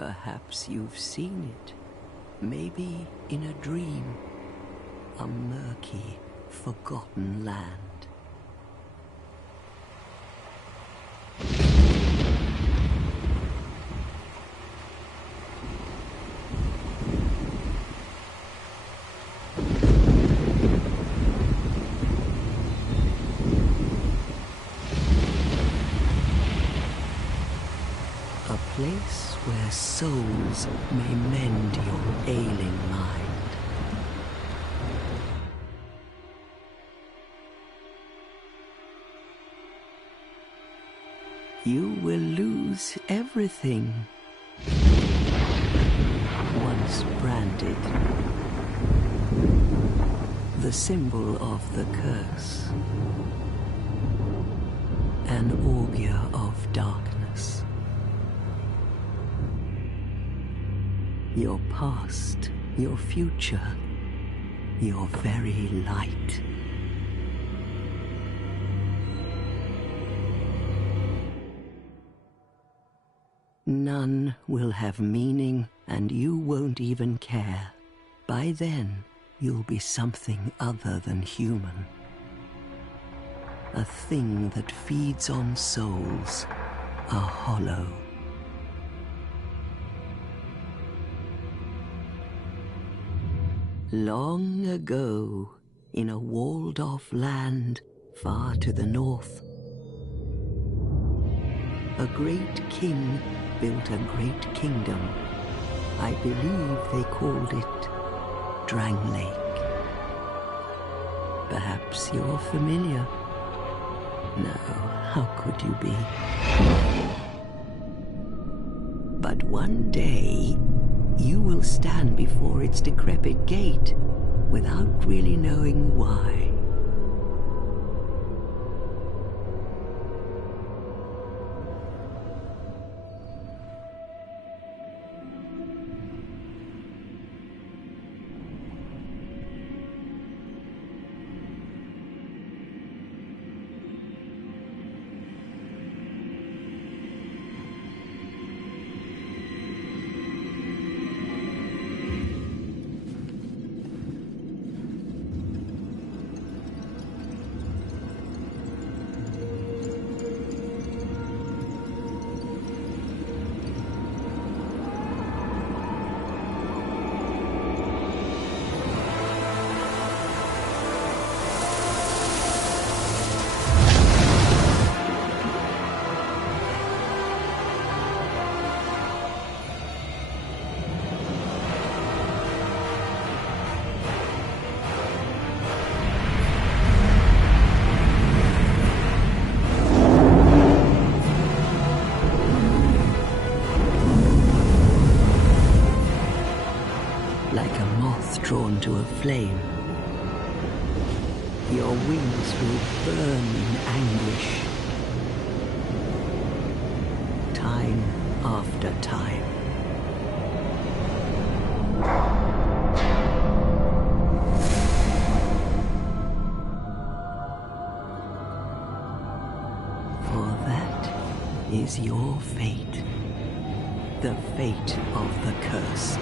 Perhaps you've seen it, maybe in a dream, a murky, forgotten land. A place where souls may mend your ailing mind. You will lose everything. Once branded, the symbol of the curse, an augur of darkness. Your past, your future, your very light. None will have meaning, and you won't even care. By then, you'll be something other than human. A thing that feeds on souls, a hollow. Long ago, in a walled-off land far to the north, a great king built a great kingdom. I believe they called it Drang Lake. Perhaps you're familiar. No, how could you be? But one day, you will stand before its decrepit gate without really knowing why. Drawn to a flame. Your wings will burn in anguish. Time after time. For that is your fate. The fate of the cursed.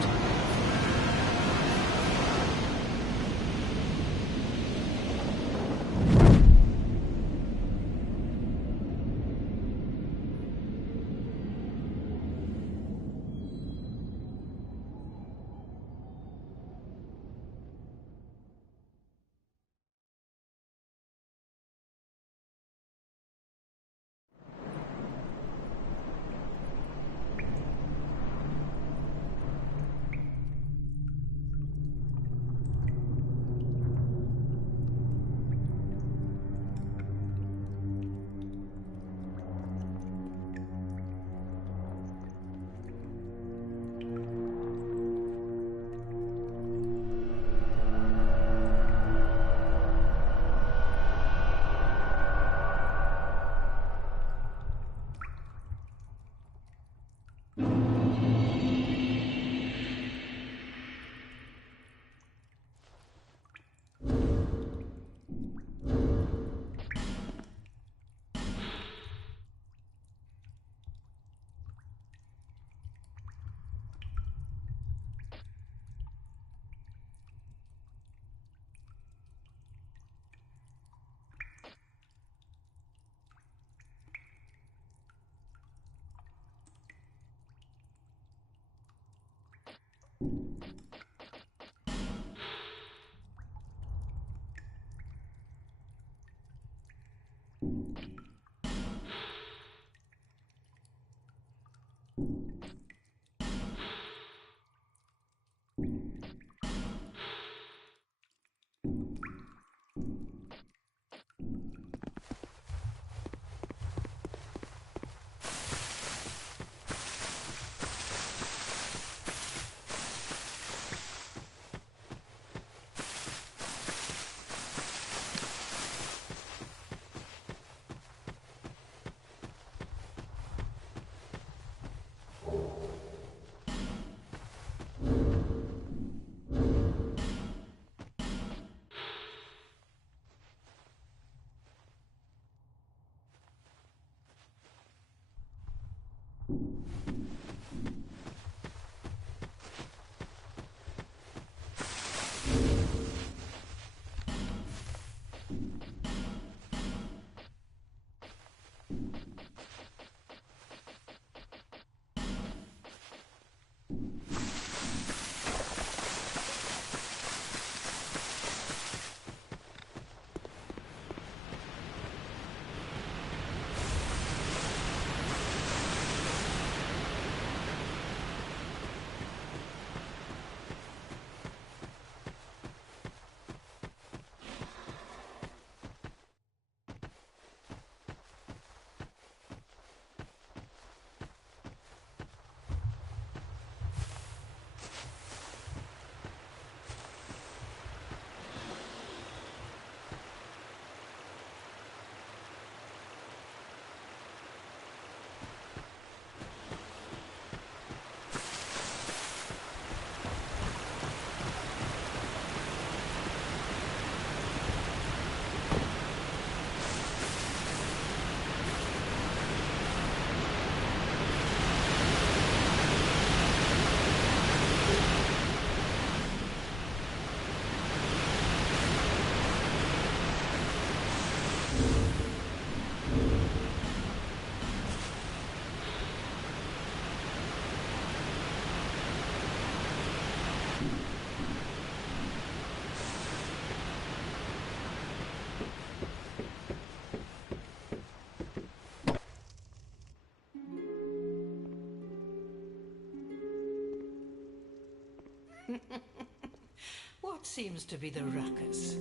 What seems to be the ruckus?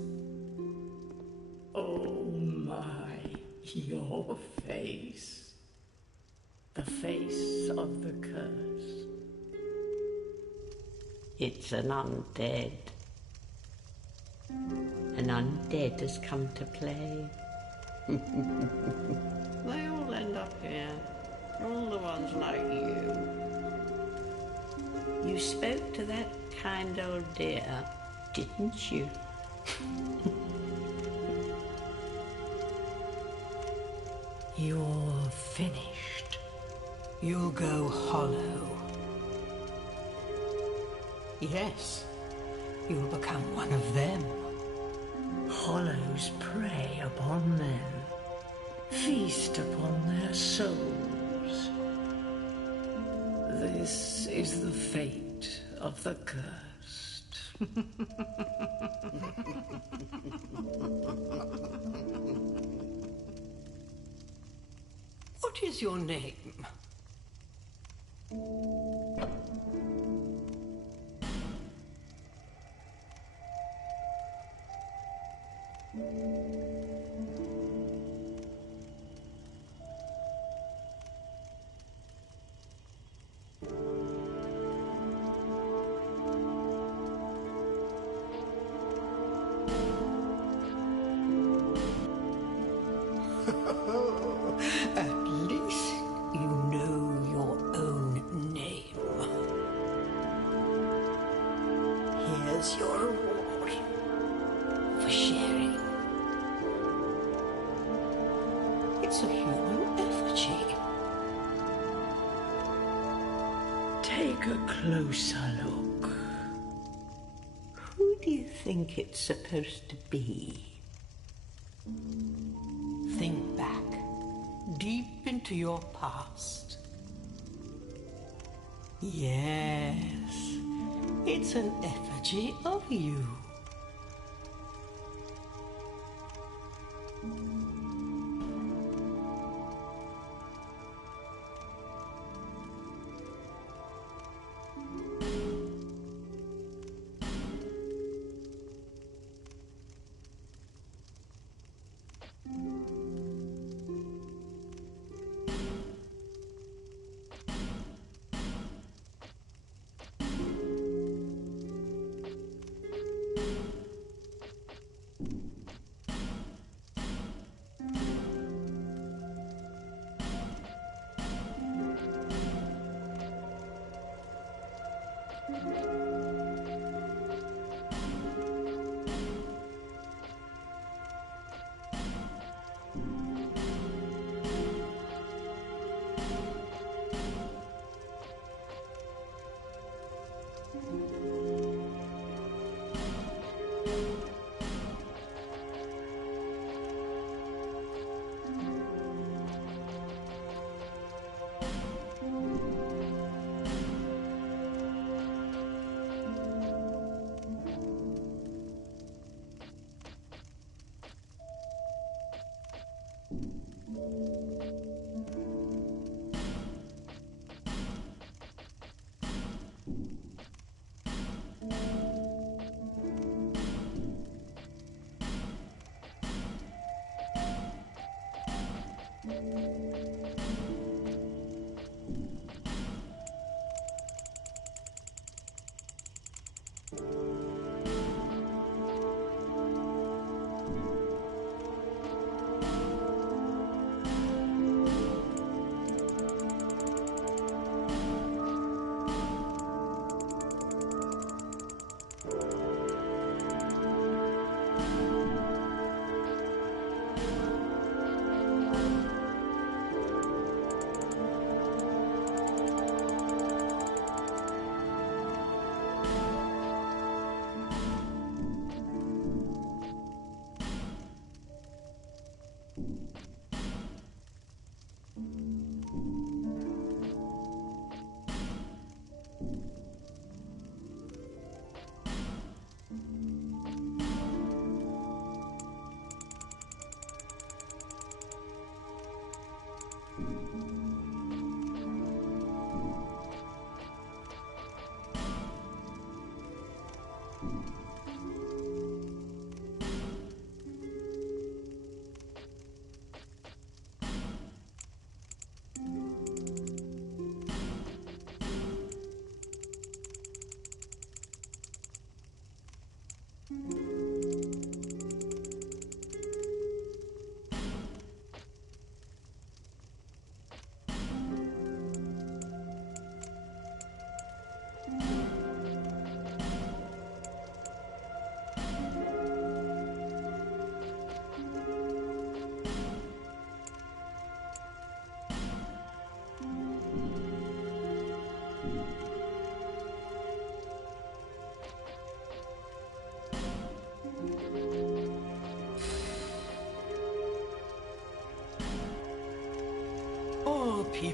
Oh my, your face. The face of the curse. It's an undead. An undead has come to play. They all end up here. All the ones like you. You spoke to that kind old dear, didn't you? You're finished. You'll go hollow. Yes, you'll become one of them. Hollows prey upon men, feast upon their souls. This is the fate of the cursed. What is your name? At least you know your own name. Here's your reward for sharing. It's a human effigy. Take a closer look. Who do you think it's supposed to be? Think back, deep into your past. Yes, it's an effigy of you.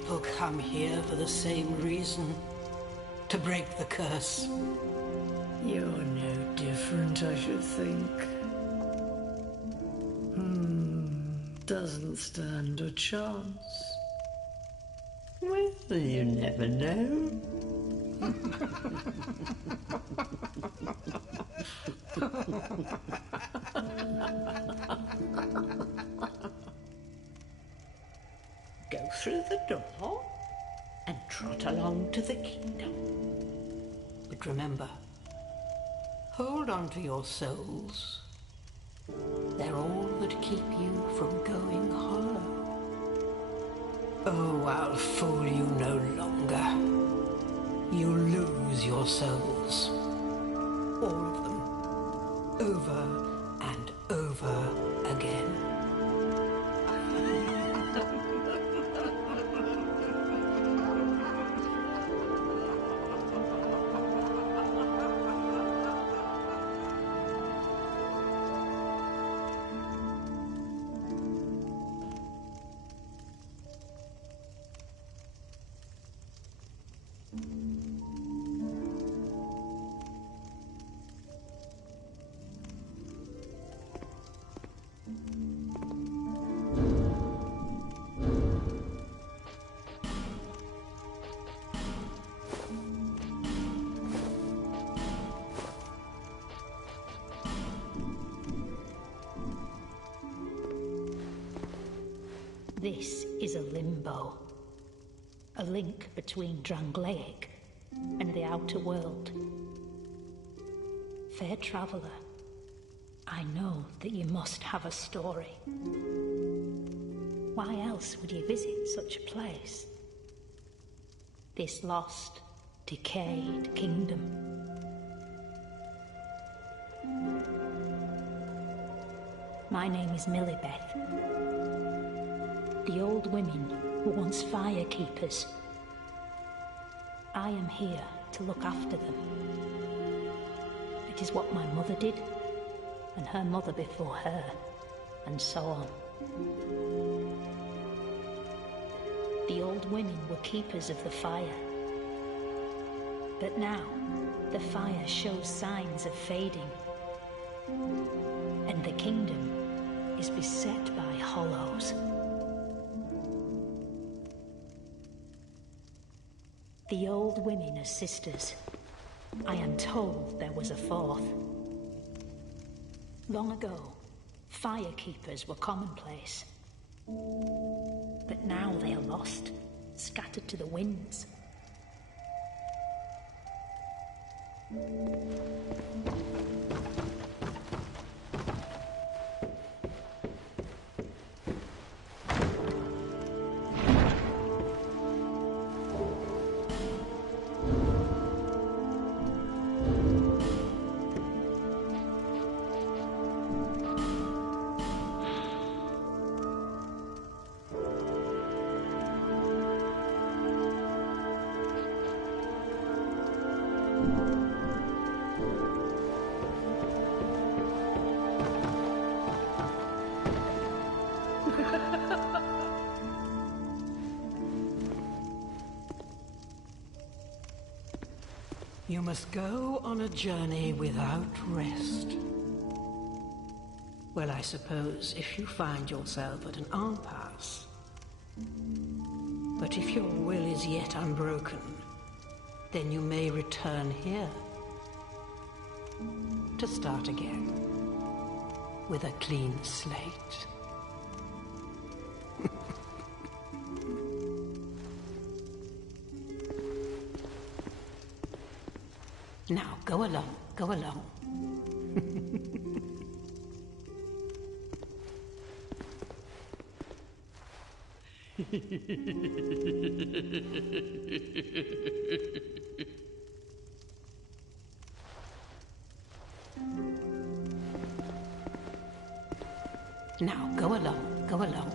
people come here for the same reason. To break the curse. You're no different, I should think. Doesn't stand a chance. Well, you never know. Go through the door and trot along to the kingdom. But remember, hold on to your souls. They're all that keep you from going hollow. Oh, I'll fool you no longer. You lose your souls. All of them. Over and over again. This is a limbo, a link between Drangleic and the outer world. Fair traveller, I know that you must have a story. Why else would you visit such a place? This lost, decayed kingdom. My name is Millibeth. The old women were once fire keepers. I am here to look after them. It is what my mother did, and her mother before her, and so on. The old women were keepers of the fire. But now, the fire shows signs of fading, and the kingdom is beset by hollows. The old women are sisters. I am told there was a fourth. Long ago, firekeepers were commonplace. But now they are lost, scattered to the winds. You must go on a journey without rest. Well, I suppose if you find yourself at an impasse. But if your will is yet unbroken, then you may return here to start again with a clean slate. Now, go along, go along. Now, go along, go along.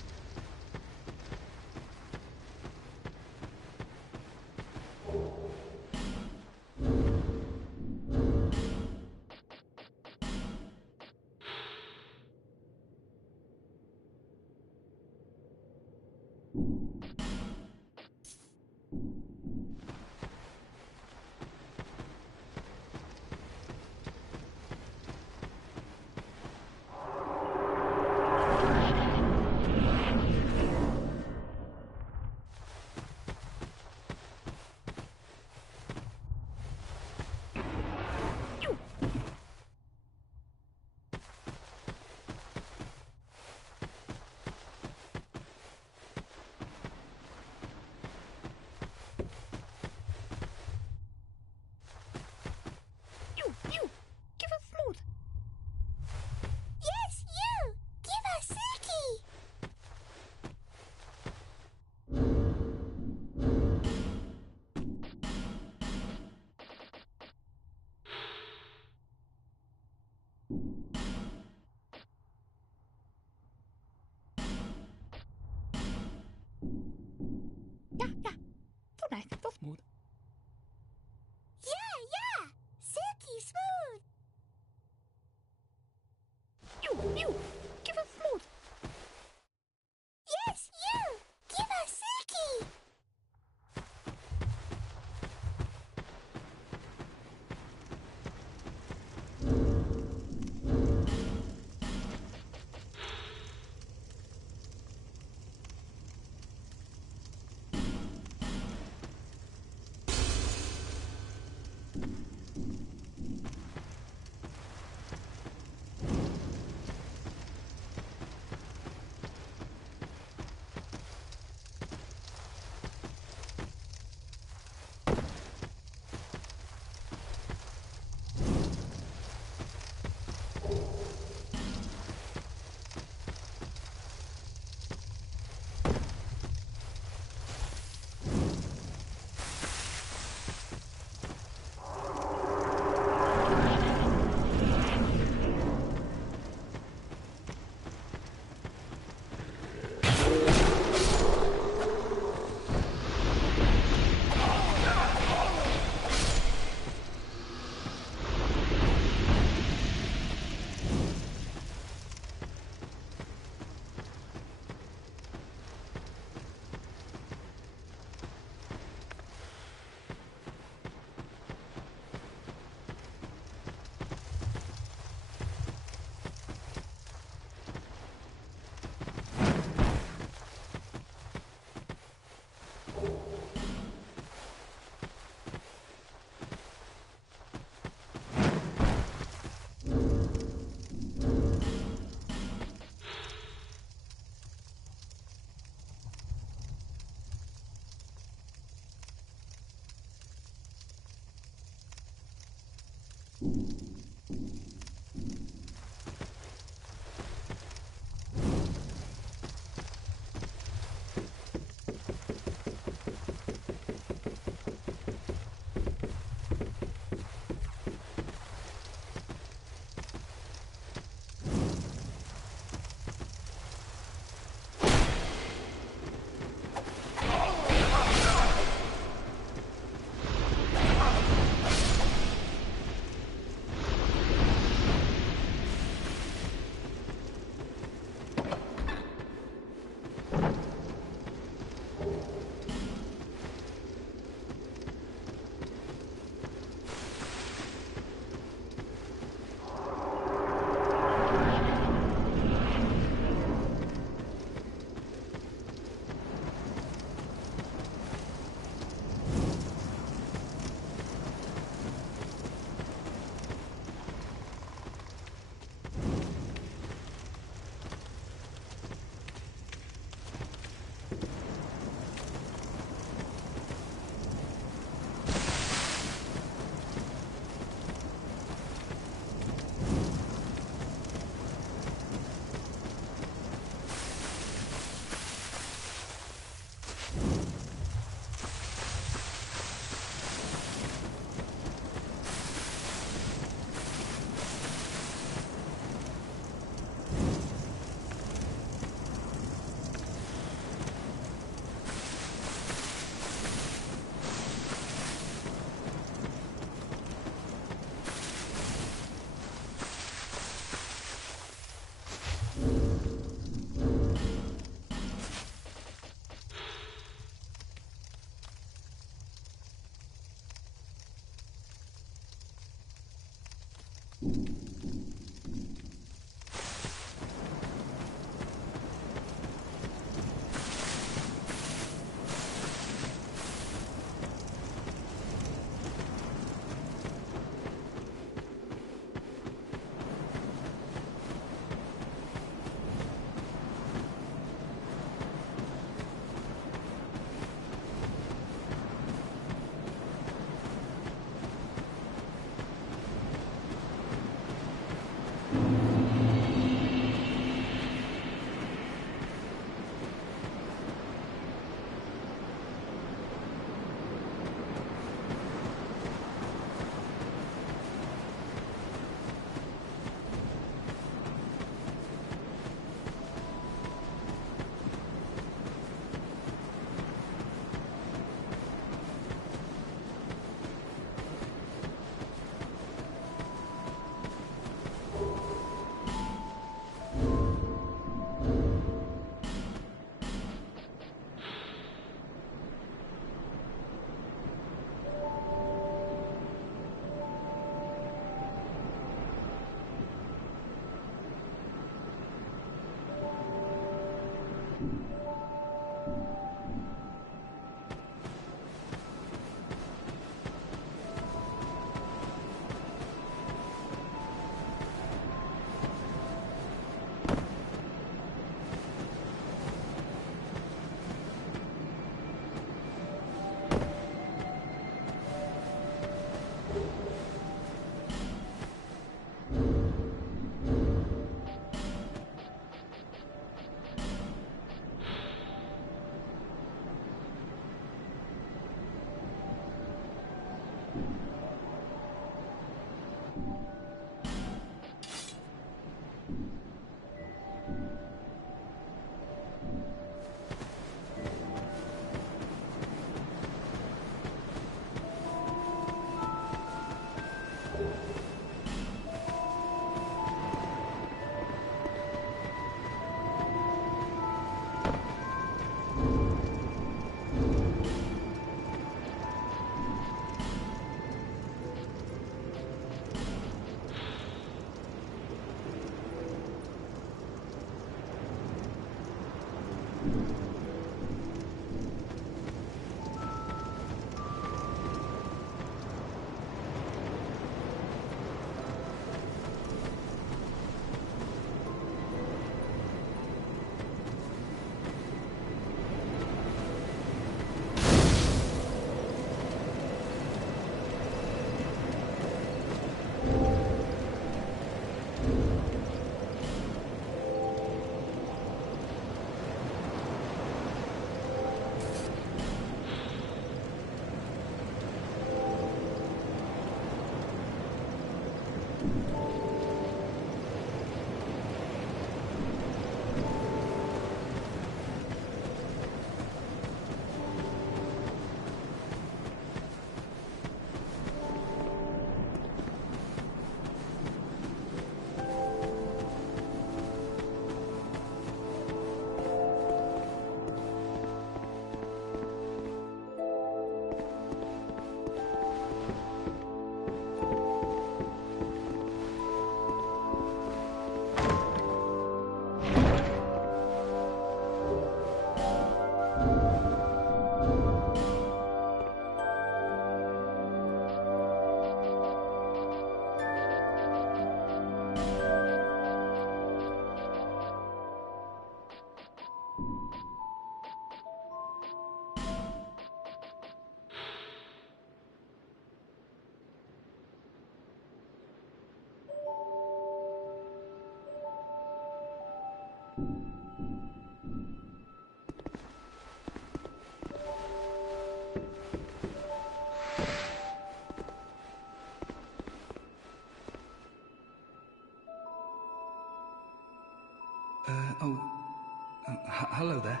Hello there.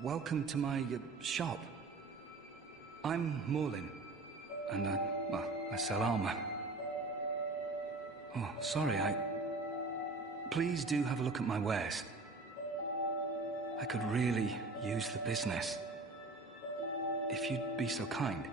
Welcome to my shop. I'm Morlin, and I sell armor. Oh, sorry, Please do have a look at my wares. I could really use the business. If you'd be so kind.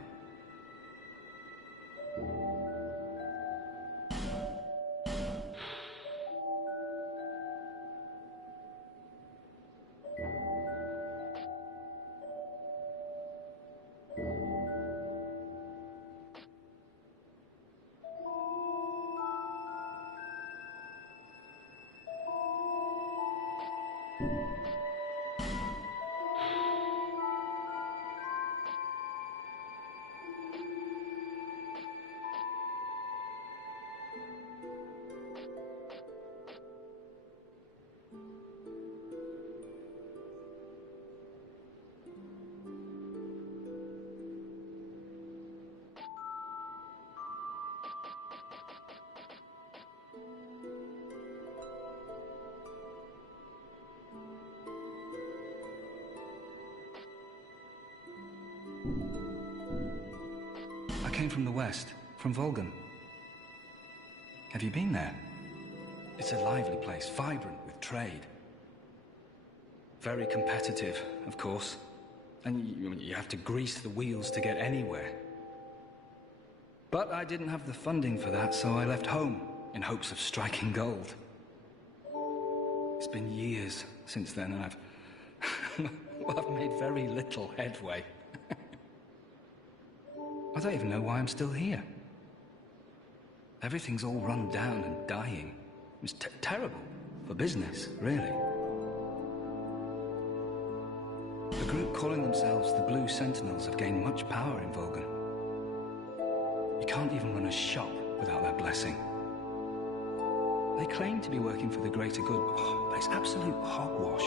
I came from the west, from Volgan. Have you been there? It's a lively place, vibrant with trade. Very competitive, of course. And you have to grease the wheels to get anywhere. But I didn't have the funding for that, so I left home in hopes of striking gold. It's been years since then, and I've made very little headway. I don't even know why I'm still here. Everything's all run down and dying. It's terrible for business, really. The group calling themselves the Blue Sentinels have gained much power in Volgan. You can't even run a shop without their blessing. They claim to be working for the greater good, but it's absolute hogwash.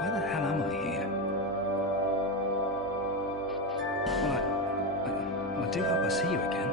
Why the hell am I here? Well, I do hope I see you again.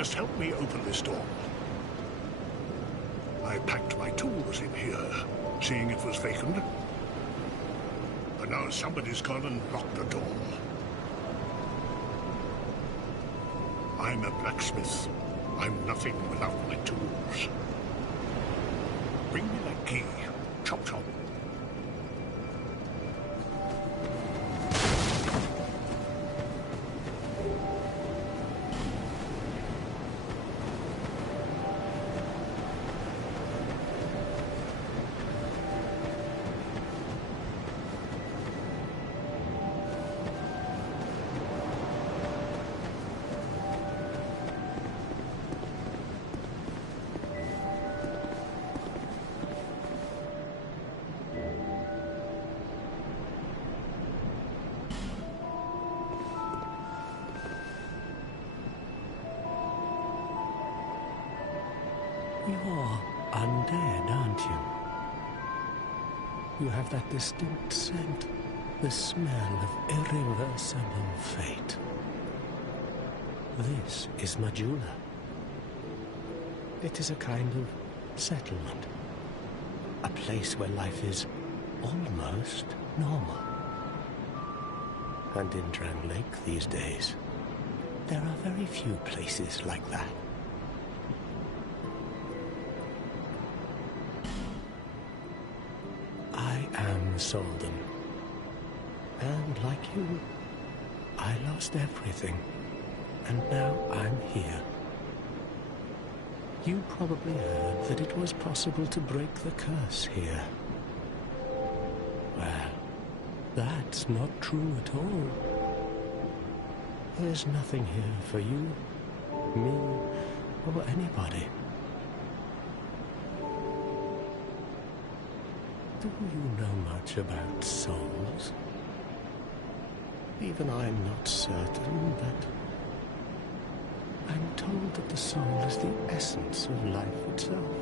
just help me open this door. I packed my tools in here, seeing it was vacant. But now somebody's gone and locked the door. I'm a blacksmith. I'm nothing without my tools. Bring me that key. Chop chop. You're undead, aren't you? You have that distinct scent, the smell of irreversible fate. This is Majula. It is a kind of settlement, a place where life is almost normal. And in Dran Lake these days, there are very few places like that. I am Solden, and like you, I lost everything, and now I'm here. You probably heard that it was possible to break the curse here. Well, that's not true at all. There's nothing here for you, me, or anybody. Do you know much about souls? Even I'm not certain, but I'm told that the soul is the essence of life itself.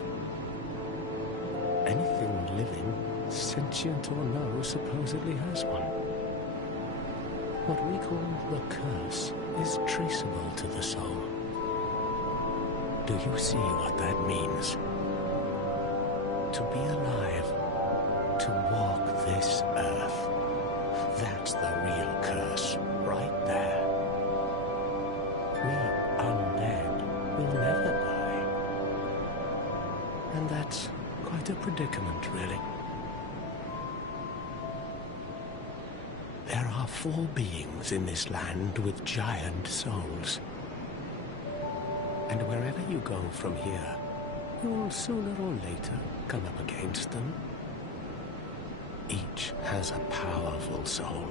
Anything living, sentient or no, supposedly has one. What we call the curse is traceable to the soul. Do you see what that means? To be alive, to walk this earth. That's the real curse, right there. We undead will never die. And that's quite a predicament, really. There are 4 beings in this land with giant souls. And wherever you go from here, you'll sooner or later come up against them. Each has a powerful soul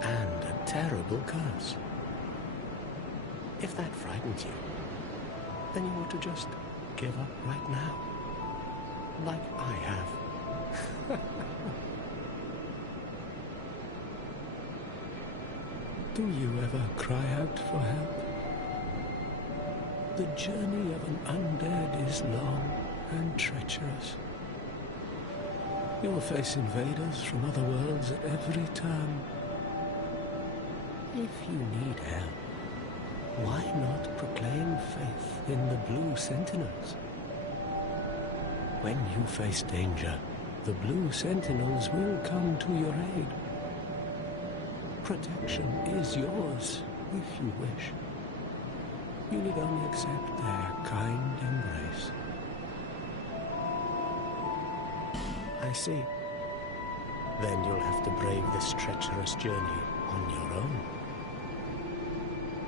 and a terrible curse. If that frightens you, then you ought to just give up right now, like I have. Do you ever cry out for help? The journey of an undead is long and treacherous. You will face invaders from other worlds at every turn. If you need help, why not proclaim faith in the Blue Sentinels? When you face danger, the Blue Sentinels will come to your aid. Protection is yours, if you wish. You need only accept their kind embrace. I see. Then you'll have to brave this treacherous journey on your own.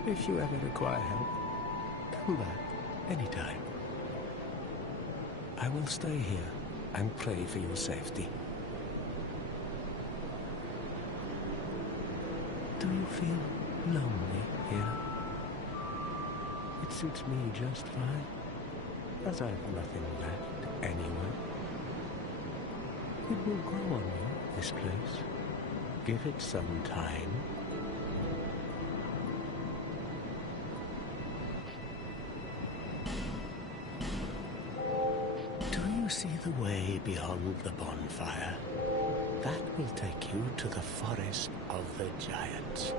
If you ever require help, come back anytime. I will stay here and pray for your safety. Do you feel lonely here? It suits me just fine, as I've nothing left anyway. It will grow on you, this place. Give it some time. Do you see the way beyond the bonfire? That will take you to the forest of the giants.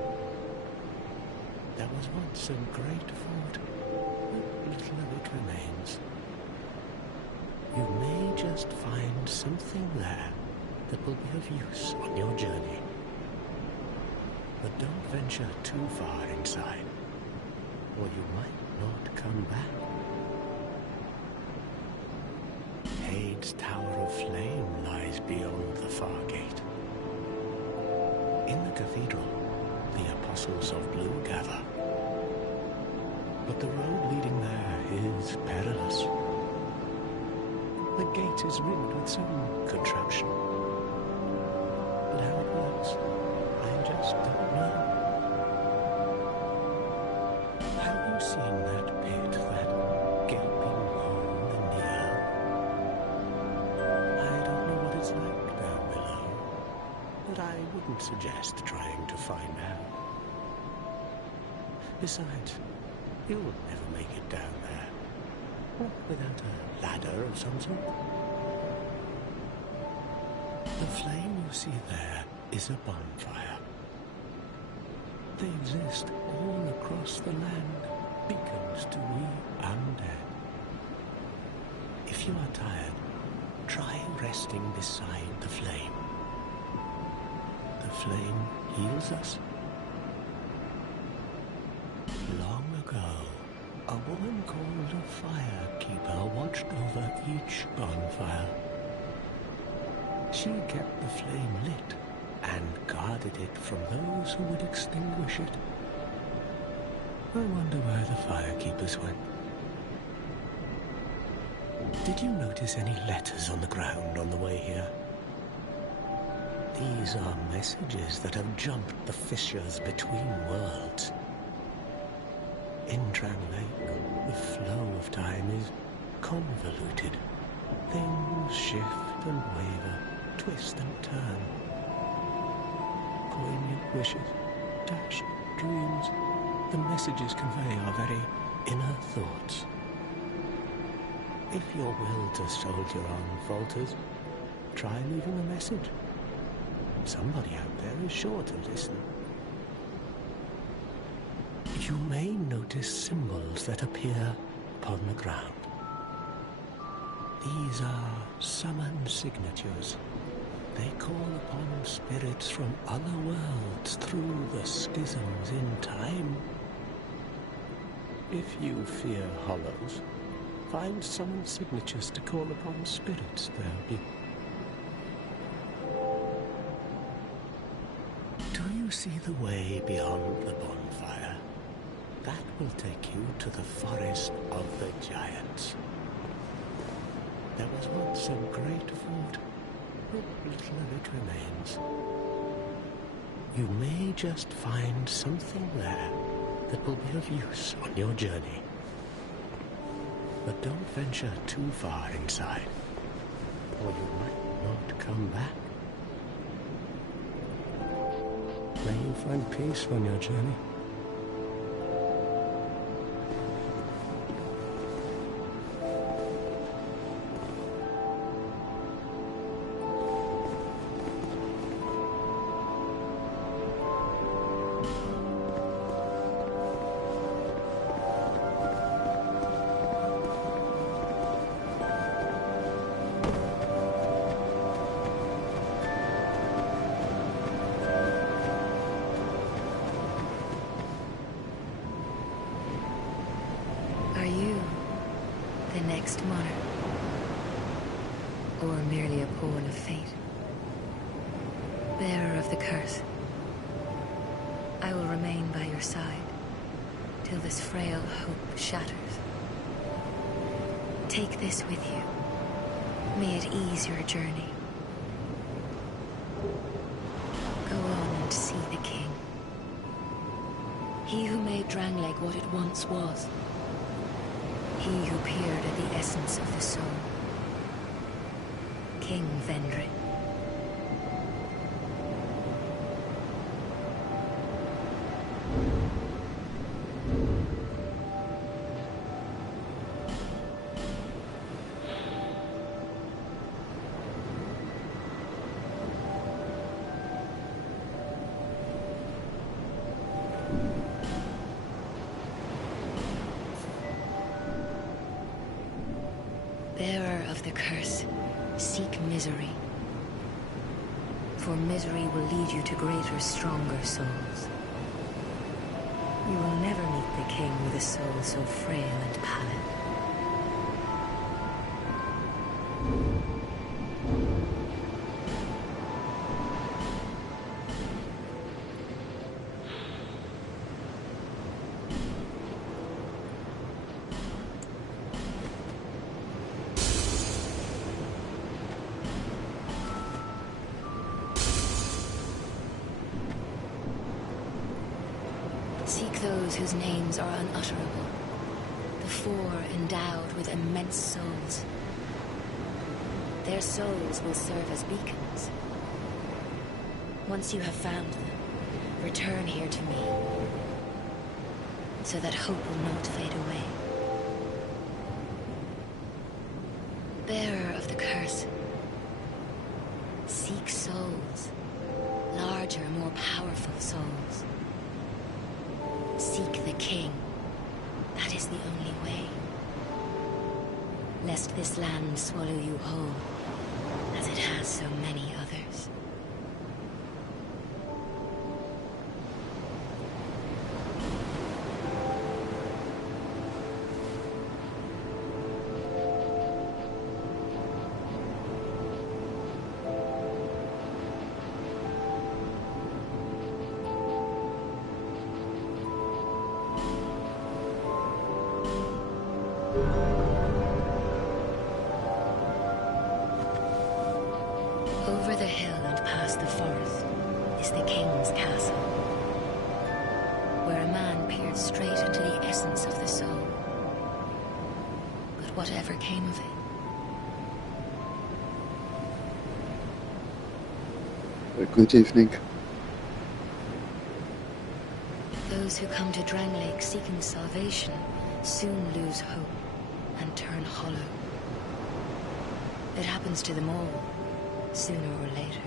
There was once a great fort, but little of it remains. You may just find something there that will be of use on your journey. But don't venture too far inside, or you might not come back. Hade's Tower of Flame lies beyond the far gate. In the cathedral, the Apostles of Blue gather. But the road leading there is perilous. The gate is rigged with some contraption. But how it works, I just don't know. Have you seen that pit, that gaping hole in the earth? I don't know what it's like down below, but I wouldn't suggest trying to find out. Besides, you'll never make it down there, not without a ladder of some sort. The flame you see there is a bonfire. They exist all across the land, beacons to we undead. If you are tired, try resting beside the flame. The flame heals us. Long ago, a woman called a firekeeper watched over each bonfire. She kept the flame lit and guarded it from those who would extinguish it. I wonder where the firekeepers went. Did you notice any letters on the ground on the way here? These are messages that have jumped the fissures between worlds. In Drang Lake, the flow of time is convoluted. Things shift and waver, twist and turn. Poignant wishes, dashed dreams, the messages convey our very inner thoughts. If your will to soldier on falters, try leaving a message. Somebody out there is sure to listen. You may notice symbols that appear upon the ground. These are summon signatures. They call upon spirits from other worlds through the schisms in time. If you fear hollows, find summon signatures to call upon spirits there be. Do you see the way beyond the bonfire? That will take you to the forest of the giants. There was once a great fort, but little of it remains. You may just find something there that will be of use on your journey. But don't venture too far inside, or you might not come back. May you find peace on your journey. Next monarch, or merely a pawn of fate, bearer of the curse. I will remain by your side till this frail hope shatters. Take this with you. May it ease your journey. Go on and see the king. He who made Drang Lake what it once was. He who peered at the essence of the soul. King Vendrick. of the curse, seek misery. For misery will lead you to greater, stronger souls. You will never meet the king with a soul so frail and pallid. Seek those whose names are unutterable, the four endowed with immense souls. Their souls will serve as beacons. Once you have found them, return here to me, so that hope will not fade away. Bearer of the curse, seek souls, larger, more powerful souls. Seek the king. That is the only way. Lest this land swallow you whole, as it has so many others. Over the hill and past the forest is the king's castle, where a man peered straight into the essence of the soul. But whatever came of it? Good evening. Those who come to Drang Lake seeking salvation soon lose hope and turn hollow. It happens to them all, sooner or later.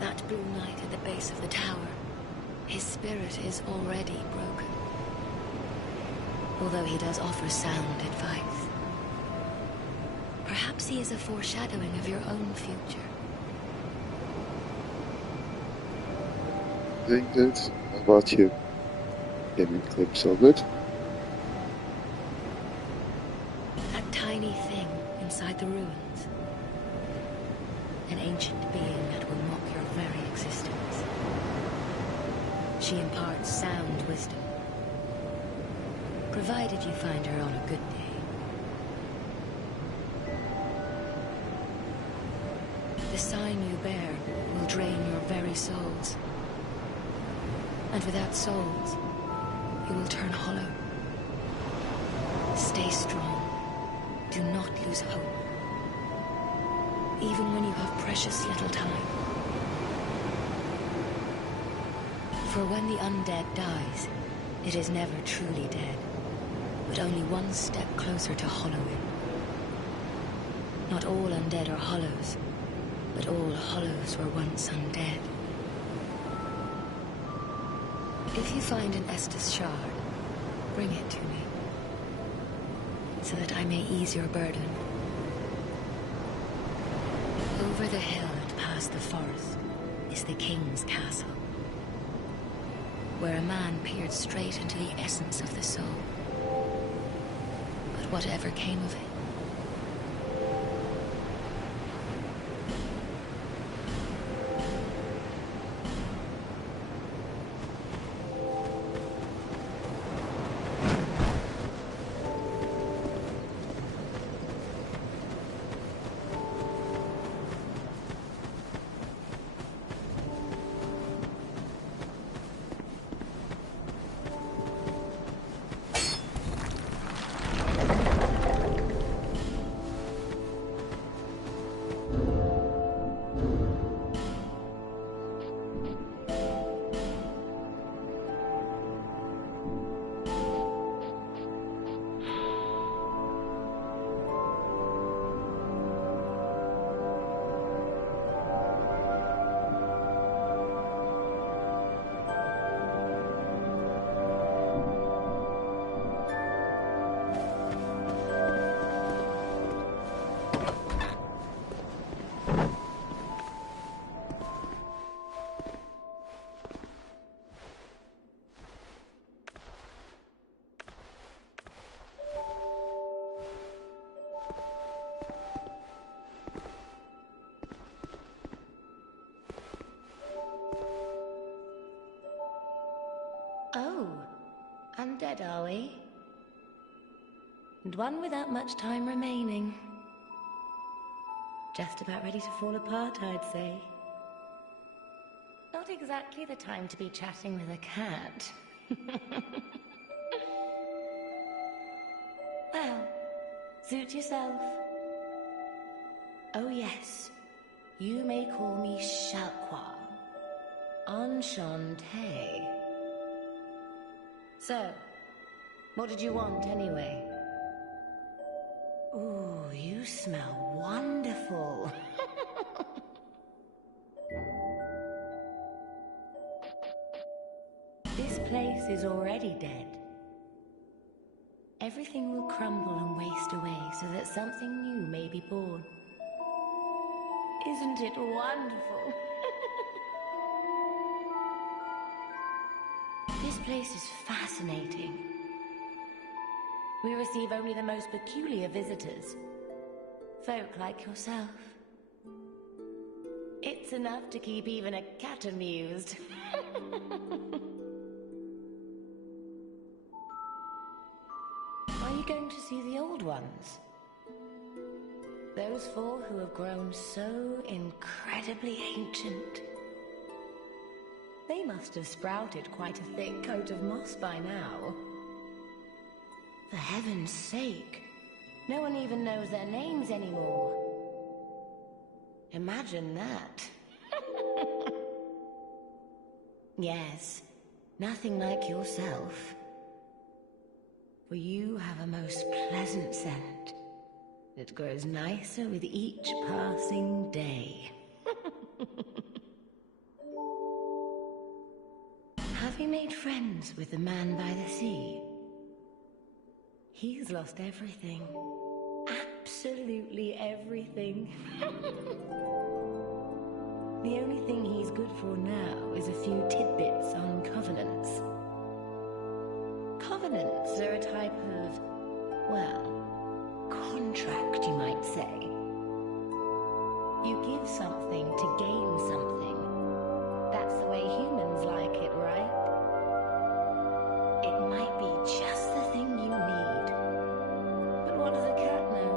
That blue knight at the base of the tower, his spirit is already broken. Although he does offer sound advice. Perhaps he is a foreshadowing of your own future. Doing good. How about you? Gaming clip so good? That tiny thing inside the ruins. An ancient being that will mock your very existence. She imparts sound wisdom, provided you find her on a good day. The sign you bear will drain your very souls. And without souls, you will turn hollow. Stay strong. Do not lose hope. Even when you have precious little time. For when the undead dies, it is never truly dead, but only one step closer to hollowing. Not all undead are hollows, but all hollows were once undead. If you find an Estus shard, bring it to me, so that I may ease your burden. Over the hill and past the forest is the king's castle, where a man peered straight into the essence of the soul. But whatever came of it? bed, are we? And one without much time remaining. Just about ready to fall apart, I'd say. Not exactly the time to be chatting with a cat. Well, suit yourself. Oh yes, you may call me Shalqua. Enchanté. So, what did you want anyway? Ooh, you smell wonderful. This place is already dead. Everything will crumble and waste away so that something new may be born. Isn't it wonderful? This place is fascinating. We receive only the most peculiar visitors. Folk like yourself. It's enough to keep even a cat amused. Are you going to see the old ones? Those four who have grown so incredibly ancient. They must have sprouted quite a thick coat of moss by now. For heaven's sake, no one even knows their names anymore. Imagine that. Yes, nothing like yourself. For you have a most pleasant scent that grows nicer with each passing day. Have you made friends with the man by the sea? He's lost everything. Absolutely everything. The only thing he's good for now is a few tidbits on covenants. Covenants are a type of, well, contract, you might say. You give something to gain something. That's the way humans like it, right? It might be just the thing you need. But what does a cat know?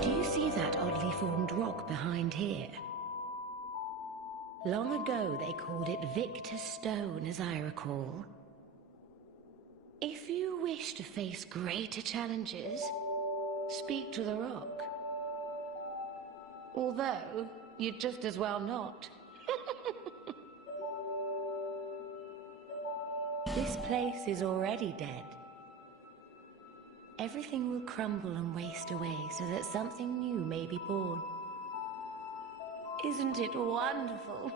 Did you see that oddly formed rock behind here? Long ago they called it Victor's Stone, as I recall. If you wish to face greater challenges, speak to the rock. Although, you'd just as well not. This place is already dead. Everything will crumble and waste away so that something new may be born. Isn't it wonderful?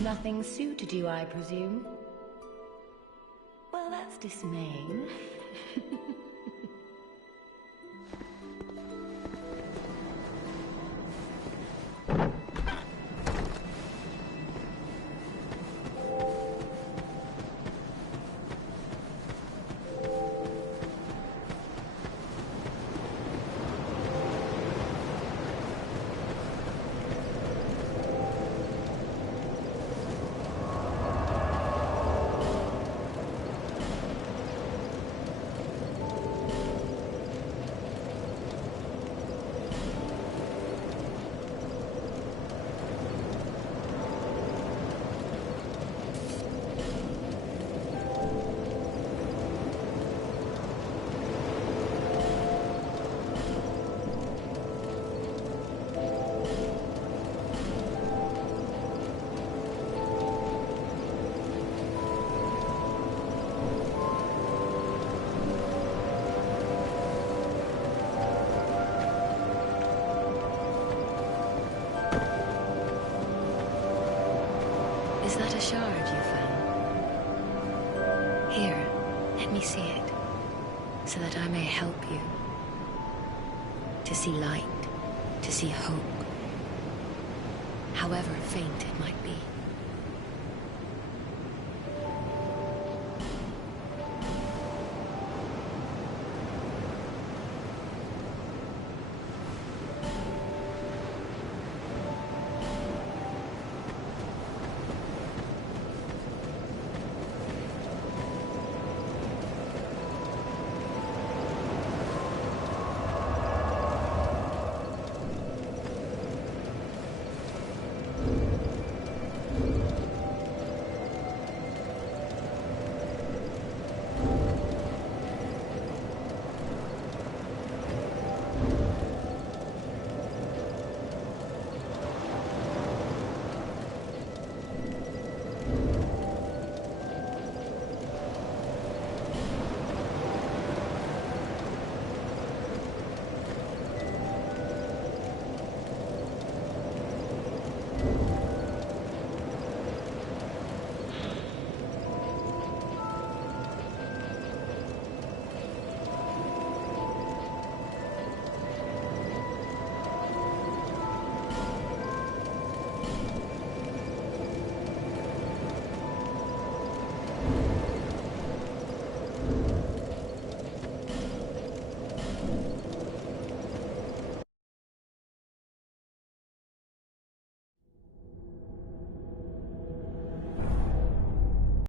Nothing suited you, I presume? Well, that's dismaying. that a shard you found? Here, let me see it, so that I may help you. To see light, to see hope, however faint it might be.